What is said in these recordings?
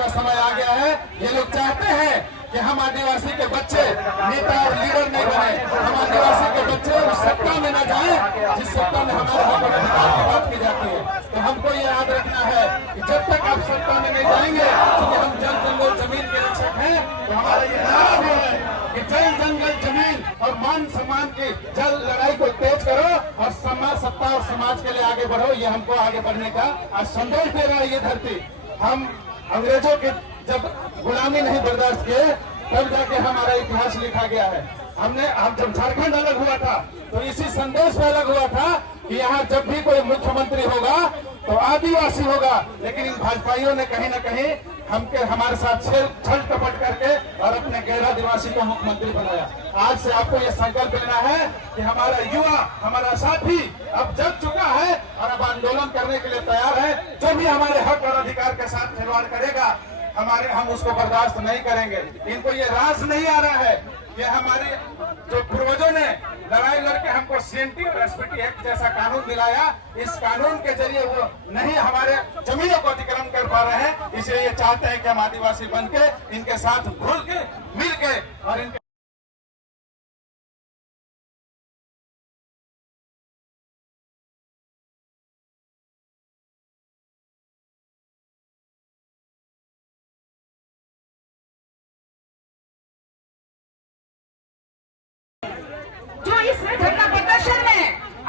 का समय आ गया है। ये लोग चाहते हैं कि हम आदिवासी के बच्चे नेता और लीडर नहीं बने, हम आदिवासी के बच्चे उस सत्ता में न जाए जिस सत्ता में हमारे हक और अधिकार की बात की जाती है। तो हमको ये याद रखना है कि जब तक आप सत्ता में नहीं जाएंगे, क्योंकि हम जल जंगल जमीन के रक्षक हैं, तो हमारा ये नारा है कि जल जंगल जमीन और मान सम्मान की जल लड़ाई को तेज करो और समाज सत्ता और समाज के लिए आगे बढ़ो। ये हमको आगे बढ़ने का आज संदेश दे रहा है ये धरती। हम अंग्रेजों की जब गुलामी नहीं बर्दाश्त किए तब जाके हमारा इतिहास लिखा गया है। हम जब झारखंड अलग हुआ था तो इसी संदेश में अलग हुआ था कि यहाँ जब भी कोई मुख्यमंत्री होगा तो आदिवासी होगा। लेकिन इन भाजपाइयों ने कहीं न कहीं हमारे साथ छल कपट करके और अपने गैर आदिवासी को मुख्यमंत्री बनाया। आज से आपको ये संकल्प लेना है कि हमारा युवा, हमारा साथी अब जग चुका है और अब आंदोलन करने के लिए तैयार है। जो भी हमारे हक और अधिकार के साथ खिलवाड़ करेगा हम उसको बर्दाश्त नहीं करेंगे। इनको ये राज नहीं आ रहा है कि हमारे जो पूर्वजों ने लड़ाई लड़के हमको सीएनटी और एसपीटी एक्ट जैसा कानून दिलाया, इस कानून के जरिए वो नहीं हमारे जमीनों को अतिक्रमण कर पा रहे हैं। इसलिए ये चाहते हैं कि हम आदिवासी बन के इनके साथ घुल के मिल के और इनके धरना प्रदर्शन में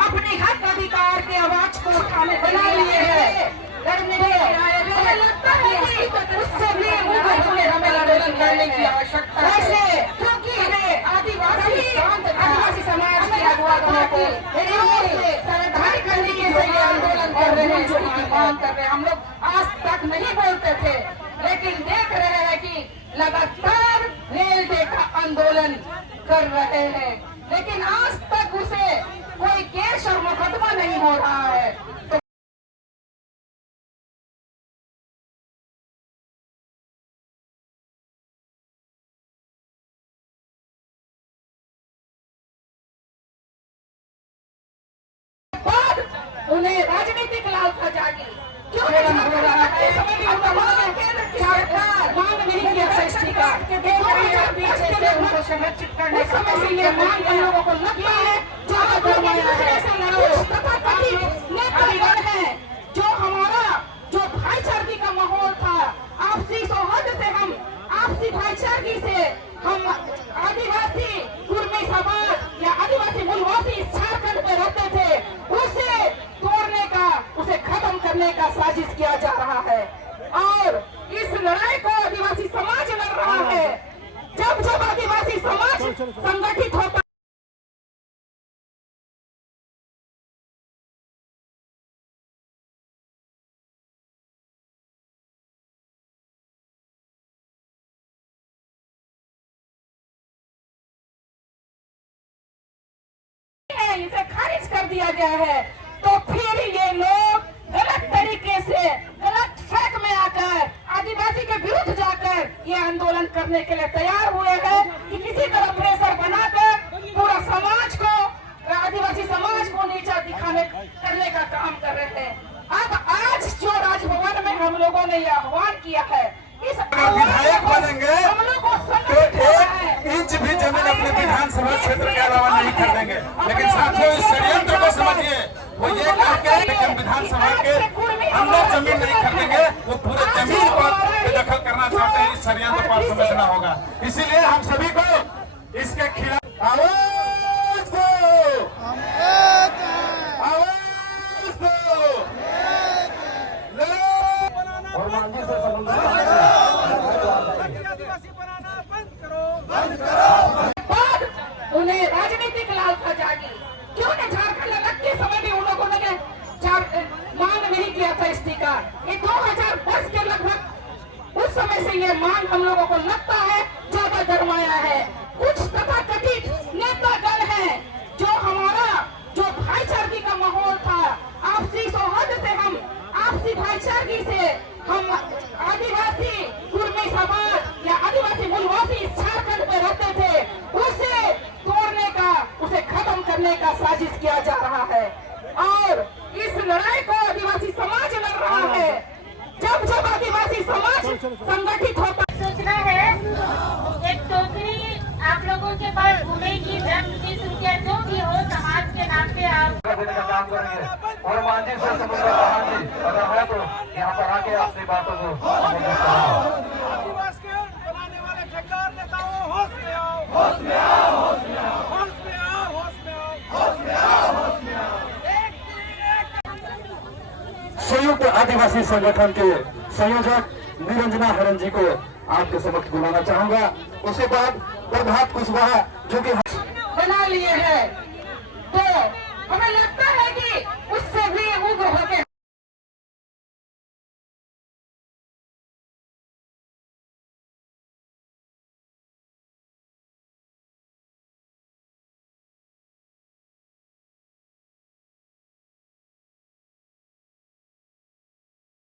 अपने हक अधिकार के आवाज को उठाने बना लिए हैं। हमें लगता है कि उससे भी हमें आंदोलन करने की आवश्यकता है, क्योंकि हमें आदिवासी समाज की अगुवाई को संविधान करने के लिए आंदोलन कर रहे हैं, जो मांग कर रहे हैं। हम लोग आज तक नहीं बोलते थे, लेकिन देख रहे हैं कि लगातार रेल का आंदोलन कर रहे हैं, लेकिन आज तक उसे कोई केस और मुकदमा नहीं हो रहा है। तो उन्हें राजनीतिक लालसा जागी, क्यों मांग नहीं किया एसटी का, उनको संरक्षित करने समय से ये मांग हम लोगों को लगता है है जो हमारा जो भाईचारगी का माहौल था, आपसी सौहार्द से हम आपसी भाईचारगी से हम आदिवासी कुर्मी समाज या आदिवासी मूलवासी झारखंड में रहते थे, उसे तोड़ने का, उसे खत्म करने का साजिश किया जा रहा है। और इस लड़ाई को आदिवासी समाज लड़ रहा है। जब जब आदिवासी समाज संगठित होता इसे खारिज कर दिया गया है, तो फिर ये लोग गलत तरीके से गलत ट्रैक में आकर आदिवासी के विरुद्ध जाकर ये आंदोलन करने के लिए तैयार हुए हैं कि किसी तरह प्रेशर बनाकर पूरा समाज को, आदिवासी समाज को नीचा दिखाने करने का काम कर रहे हैं। अब आज जो राजभवन में हम लोगों ने यह आह्वान किया है, इस विधायक बनेंगे हम लोग को तो 1 इंच भी जमीन अपने विधानसभा क्षेत्र के अलावा नहीं खरीदेंगे। लेकिन साथियों, इस षड्यंत्र को समझिए। वो ये कहते हैं कि हम विधानसभा के अंदर जमीन नहीं खरीदेंगे, वो पूरे जमीन पर बेदखल करना चाहते हैं। इस षड्यंत्र को समझना होगा। इसीलिए हम सभी को इसके खिलाफ आवाज दो, आवाज दो, और मांझी से उन्हें राजनीतिक लालसा जागी, क्यों ने झारखंड अलग के समय भी उन लोगों ने मांग नहीं किया था एसटी का। ये 2010 के लगभग उस समय से ये मांग हम लोगों को लगता है ज्यादा गरमाया है। कुछ तथाकथित नेतागण हैं जो हमारा जो भाईचारगी का माहौल था, आपसी सौहार्द से हम आपसी भाईचारगी से हम आदिवासी कुर्मी समाज या आदिवासी मूलवासी झारखंड में रहते थे, उसे तोड़ने का, उसे खत्म करने का साजिश किया जा रहा है। और इस लड़ाई को आदिवासी समाज लड़ रहा है। जब जब आदिवासी समाज संगठित हो पाए। सोचना है एक टोकरी आप लोगों के पास घूमेगी 10-20 रुपया जो भी हो समाज के नाम पे आप देने का काम करेंगे। और मांझी से समुद्र प्रधान जी अगर है तो यहाँ पर आके अपनी बातों को दिवस के बनाने वाले ठेकेदार नेताओं होश में आओ, होश में आओ, होश में आओ, होश में आओ, होश में आओ, होश में आओ, होश में आओ। संयुक्त आदिवासी संगठन के संयोजक निरंजना हरन जी को आपके समक्ष बुलाना चाहूंगा। उसके बाद प्रभात कुशवाहा जो कि बना लिए हैं, तो हमें लगता है कि उससे भी उग्र होते